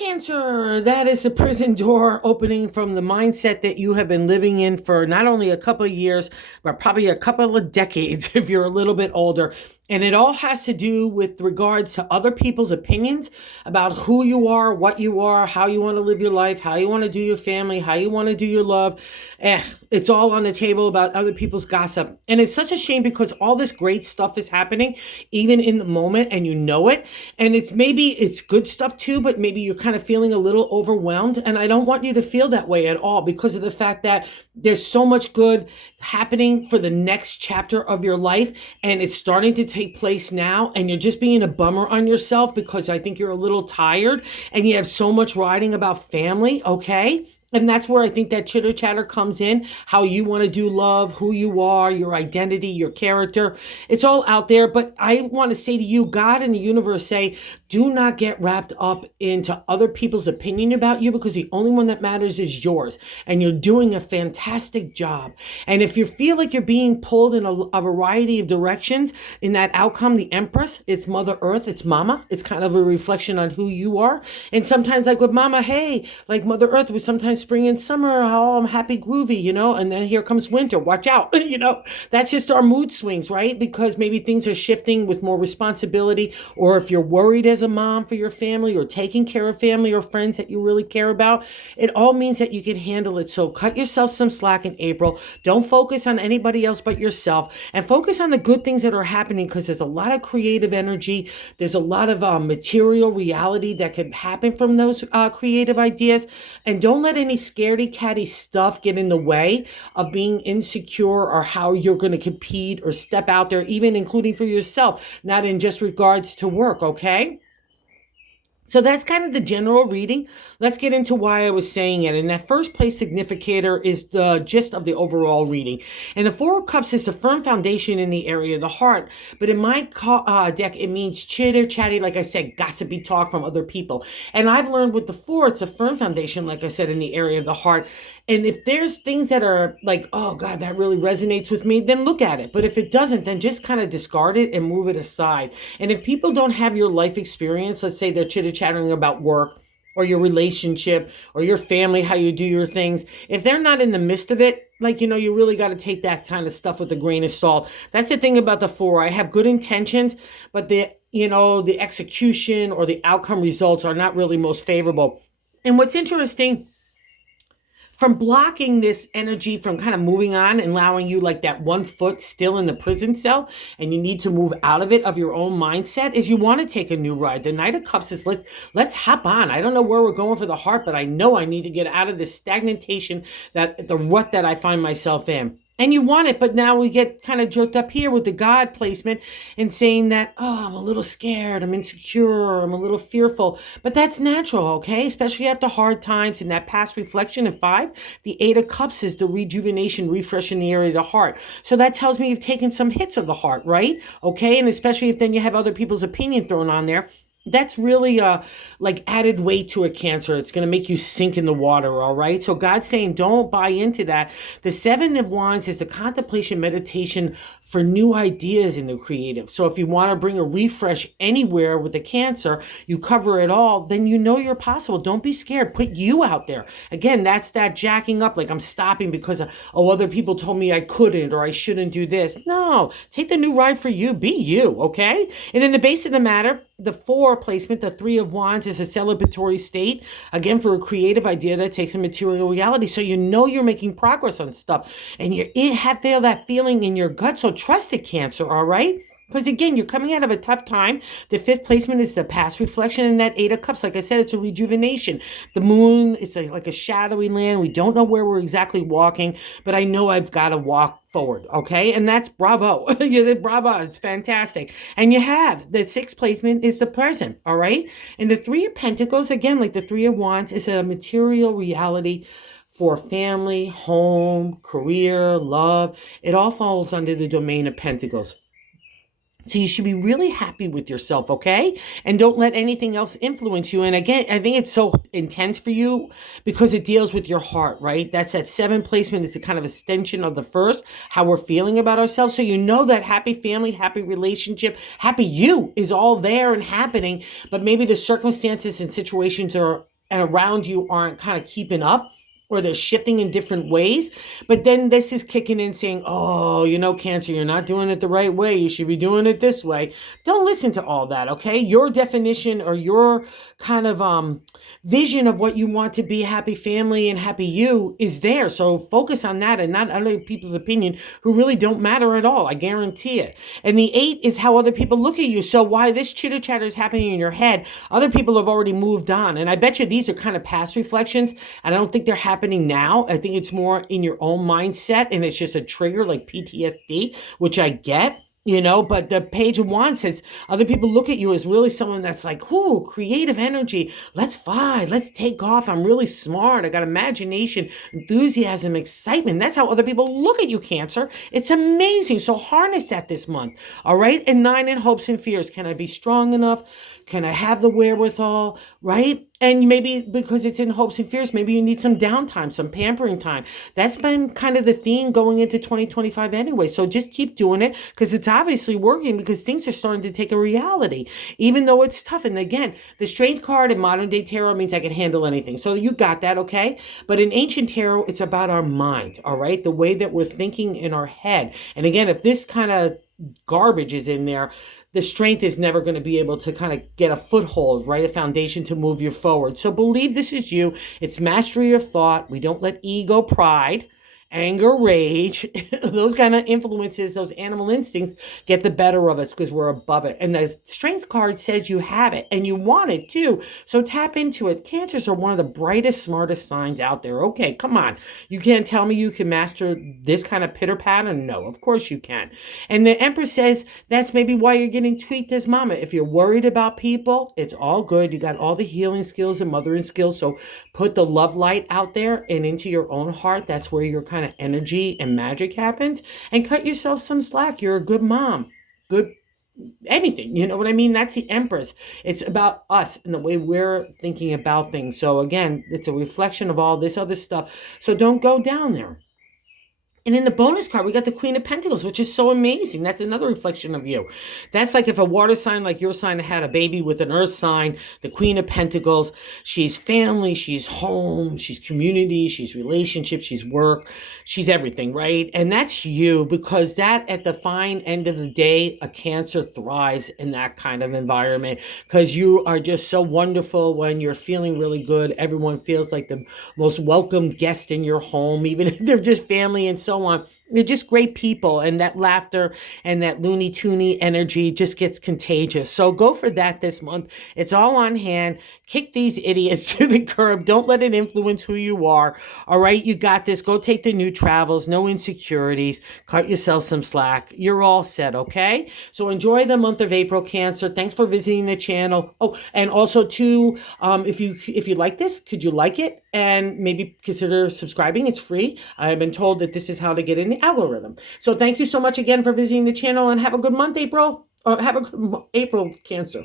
Cancer, that is the prison door opening from the mindset that you have been living in for not only a couple of years, but probably a couple of decades if you're a little bit older. And it all has to do with regards to other people's opinions about who you are, what you are, how you want to live your life, how you want to do your family, how you want to do your love. It's all on the table about other people's gossip. And it's such a shame because all this great stuff is happening, even in the moment, and you know it. And it's good stuff too, but maybe you're kind of feeling a little overwhelmed. And I don't want you to feel that way at all because of the fact that there's so much good happening for the next chapter of your life. And it's starting to take place now. And you're just being a bummer on yourself because I think you're a little tired and you have so much writing about family. Okay. And that's where I think that chitter chatter comes in, how you want to do love, who you are, your identity, your character. It's all out there. But I want to say to you, God and the universe say, do not get wrapped up into other people's opinion about you because the only one that matters is yours. And you're doing a fantastic job. And if you feel like you're being pulled in a variety of directions in that outcome, the Empress, it's Mother Earth, it's Mama. It's kind of a reflection on who you are. And sometimes like with Mama, hey, like Mother Earth, we sometimes spring and summer, oh, I'm happy, groovy, and then here comes winter, watch out, that's just our mood swings, right? Because maybe things are shifting with more responsibility, or if you're worried as a mom for your family or taking care of family or friends that you really care about, it all means that you can handle it. So cut yourself some slack in April. Don't focus on anybody else but yourself and focus on the good things that are happening because there's a lot of creative energy. There's a lot of material reality that could happen from those creative ideas. And don't let any scaredy catty stuff get in the way of being insecure or how you're going to compete or step out there, even including for yourself, not in just regards to work, okay? So that's kind of the general reading. Let's get into why I was saying it. And that first place significator is the gist of the overall reading. And the Four of Cups is the firm foundation in the area of the heart. But in my deck, it means chitter chatty, like I said, gossipy talk from other people. And I've learned with the Four, it's a firm foundation, like I said, in the area of the heart. And if there's things that are like, oh God, that really resonates with me, then look at it. But if it doesn't, then just kind of discard it and move it aside. And if people don't have your life experience, let's say they're chitter chattering about work or your relationship or your family, how you do your things, if they're not in the midst of it, you really got to take that kind of stuff with a grain of salt. That's the thing about the Four. I have good intentions, but the execution or the outcome results are not really most favorable. And what's interesting, from blocking this energy from kind of moving on and allowing you like that 1 foot still in the prison cell and you need to move out of it of your own mindset, is you want to take a new ride. The Knight of Cups is let's hop on. I don't know where we're going for the heart, but I know I need to get out of this stagnation, that the rut that I find myself in. And you want it, but now we get kind of jerked up here with the God placement and saying that, oh, I'm a little scared, I'm insecure, I'm a little fearful. But that's natural, okay? Especially after hard times and that past reflection in 5. The 8 of Cups is the rejuvenation, refresh in the area of the heart. So that tells me you've taken some hits of the heart, right? Okay, and especially if then you have other people's opinion thrown on there. That's really like added weight to a Cancer. It's going to make you sink in the water, all right? So God's saying don't buy into that. The 7 of Wands is the contemplation meditation for new ideas in the creative. So if you want to bring a refresh anywhere with the Cancer, you cover it all, then you know you're possible. Don't be scared. Put you out there. Again, that's that jacking up, like I'm stopping because other people told me I couldn't or I shouldn't do this. No, take the new ride for you. Be you, okay? And in the base of the matter, the 4 placement, the 3 of Wands, is a celebratory state, again, for a creative idea that takes a material reality. So you know you're making progress on stuff and you feel that feeling in your gut. So trust it, Cancer, all right? Because again, you're coming out of a tough time. The 5th placement is the past reflection, and that 8 of Cups, like I said, it's a rejuvenation. The moon, it's like a shadowy land. We don't know where we're exactly walking, but I know I've got to walk forward, okay? And that's bravo. Bravo, it's fantastic. And you have the 6th placement is the present, all right? And the 3 of Pentacles, again, like the 3 of Wands, is a material reality for family, home, career, love. It all falls under the domain of Pentacles. So you should be really happy with yourself, okay? And don't let anything else influence you. And again, I think it's so intense for you because it deals with your heart, right? That's that 7 placement. It's a kind of extension of the first, how we're feeling about ourselves. So you know that happy family, happy relationship, happy you is all there and happening. But maybe the circumstances and situations are and around you aren't kind of keeping up, or they're shifting in different ways. But then this is kicking in saying, oh, Cancer, you're not doing it the right way. You should be doing it this way. Don't listen to all that, okay? Your definition or your kind of vision of what you want to be, happy family and happy you, is there. So focus on that and not other people's opinion who really don't matter at all. I guarantee it. And the 8 is how other people look at you. So why this chitter chatter is happening in your head, other people have already moved on. And I bet you these are kind of past reflections. And I don't think they're happening now. I think it's more in your own mindset, and it's just a trigger like PTSD, which I get. But the Page of Wands says other people look at you as really someone that's like, ooh, creative energy. Let's fly. Let's take off. I'm really smart. I got imagination, enthusiasm, excitement. That's how other people look at you, Cancer. It's amazing. So harness that this month. All right. And 9 in hopes and fears. Can I be strong enough? Can I have the wherewithal, right? And maybe because it's in hopes and fears, maybe you need some downtime, some pampering time. That's been kind of the theme going into 2025 anyway. So just keep doing it because it's obviously working, because things are starting to take a reality, even though it's tough. And again, the Strength card in modern day tarot means I can handle anything. So you got that, okay? But in ancient tarot, it's about our mind, all right? The way that we're thinking in our head. And again, if this kind of garbage is in there, the Strength is never going to be able to kind of get a foothold, right? A foundation to move you forward. So believe this is you. It's mastery of thought. We don't let ego, pride, anger, rage, those kind of influences, those animal instincts get the better of us because we're above it. And the Strength card says you have it and you want it too. So tap into it. Cancers are one of the brightest, smartest signs out there. Okay, come on. You can't tell me you can master this kind of pitter patter? No, of course you can. And the Empress says that's maybe why you're getting tweaked as mama. If you're worried about people, it's all good. You got all the healing skills and mothering skills. So put the love light out there and into your own heart. That's where your kind of energy and magic happens. And cut yourself some slack. You're a good mom, good anything. You know what I mean? That's the Empress. It's about us and the way we're thinking about things. So again, it's a reflection of all this other stuff. So don't go down there. And in the bonus card, we got the Queen of Pentacles, which is so amazing. That's another reflection of you. That's like if a water sign like your sign had a baby with an earth sign, the Queen of Pentacles, she's family, she's home, she's community, she's relationship, she's work, she's everything, right? And that's you, because that at the fine end of the day, a Cancer thrives in that kind of environment because you are just so wonderful when you're feeling really good. Everyone feels like the most welcomed guest in your home, even if they're just family and so on. They're just great people, and that laughter and that loony toony energy just gets contagious. So go for that this month. It's all on hand. Kick these idiots to the curb. Don't let it influence who you are. All right, you got this. Go take the new travels. No insecurities. Cut yourself some slack. You're all set, okay? So enjoy the month of April, Cancer. Thanks for visiting the channel. Oh, and also too, if you like this, could you like it and maybe consider subscribing? It's free. I've been told that this is how to get in the algorithm. So thank you so much again for visiting the channel, and have a good month, April. Or have a good April, Cancer.